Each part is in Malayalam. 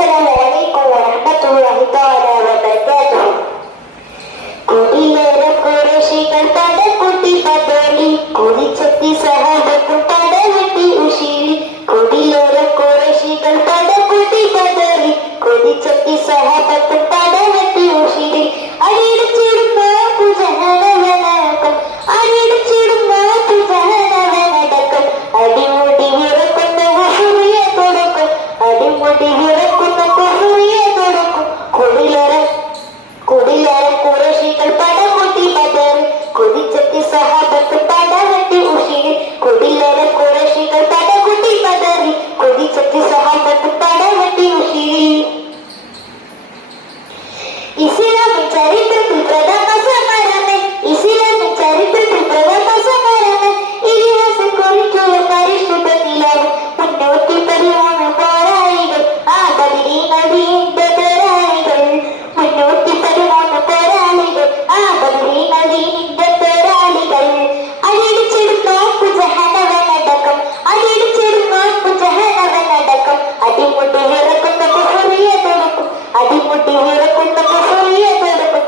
السلام عليكم ورحمة الله تعالى وبركاته. കുടിലേറെ കുറേശികൾ തടകുട്ടി പതറി കുടിച്ചെത്തി സഹാബത്തും തടവെട്ടി ഉശിരി. കുടിലേറെ കുറേശികൾ തടകുട്ടി പതറി കുടിച്ചെത്തി സഹാബത്തും തടവെട്ടി ഉശിരി. അടിയിടിച്ചിടുന്ന ജഹനവനടക്കം അടിയിടിച്ചിടുന്ന ജഹനവനടക്കം അടിമുടി വിറക്കുന്ന കുഹുറിയെ തുടക്കും അടിമുടി വിറക്കുന്ന കുഹുറിയെ തുടക്കും. കുടിലേറെ കുറേശികൾ പടമുട്ടി പതറി കുതിച്ചെത്തി സഹാബത്ത് പടവെട്ടി ഉശിരി. കുടിലേറെ കുറേശികൾ പടകുട്ടി പതറി കുതിച്ചെത്തി സഹാബത്ത് പടവെട്ടി ഉശിരി. ഇസ്ലാമിൻ ചരിത്രത്തിൽ പ്രഥമ സമരമേ ഇസ്ലാമിൻ ചരിത്രത്തിൽ പ്രഥമ സമരമേ ഇതിഹാസം കുറിച്ചുള്ള പരിശുദ്ധ നിലവ്. 313 പോരാളികൾ ആ ബദരീങ്ങൾ വീണ്ട പോരാളികൾ. 313 പോരാളികൾ ആ ബദരീങ്ങൾ വീണ്ട പോരാളികൾ. അടിയിടിച്ചിടുന്നോർക്കു ജഹനവനടക്കം അടിയിടിച്ചിടുന്നോർക്കു ജഹനവനടക്കം. അടിമുടി വിറക്കുന്ന കുഹുറിയെ തുടക്കും അടിമുടി വിറക്കുന്ന കുഹുറിയെ തുടക്കും.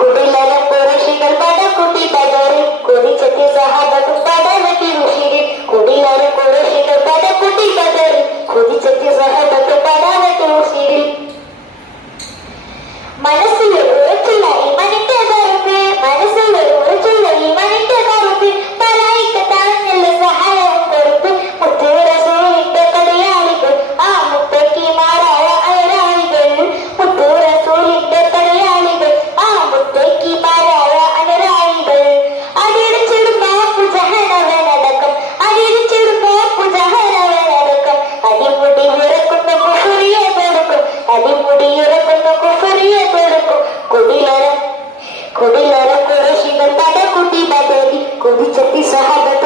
കുടിലേറെ കുറേശികൾ പടകുട്ടി പതറി കുടിച്ചെത്തി സഹാബത്തും തടവെട്ടി ഉശിരി. കുടിലേറെ കുറേശികൾ പടകുട്ടി പതറി കുടിച്ചെത്തി സഹാബത്തും തടവെട്ടി ഉശിരി. മനസ്സിൽ ഉറച്ചുള്ള ഈമാനിന്റെ കറുപ്പ് മനസ്സിൽ ഉറച്ചുള്ള ഈമാനിന്റെ കറുപ്പ് തലായിക്ക് തളഞ്ഞുള്ള സഹായവും കൊടുത്ത് മുത്ത് റസൂലിന്റെ കളിയാളികൾ ആ മുത്തക്കിമാരായ അനുരാളികൾ. മുത്ത് റസൂലിന്റെ കളിയാളികൾ ആ മുത്തക്കിമാരായ അനുരാളികൾ. അടിയിടിച്ചിടുന്ന ജഹനവനടക്കം അടിയിടിച്ചിടുന്ന ജഹനവനടക്കം. അടിമുടി വിറക്കുന്ന കുഹുറിയെ കൊടുക്കും അടിമുടി ഇറക്കുന്ന കുഹുറിയെ കൊടുക്കും. കുടിലേറെ കുറേശികൾ പടകുട്ടി പതറി കുതിച്ചെത്തി സഹാബത്ത്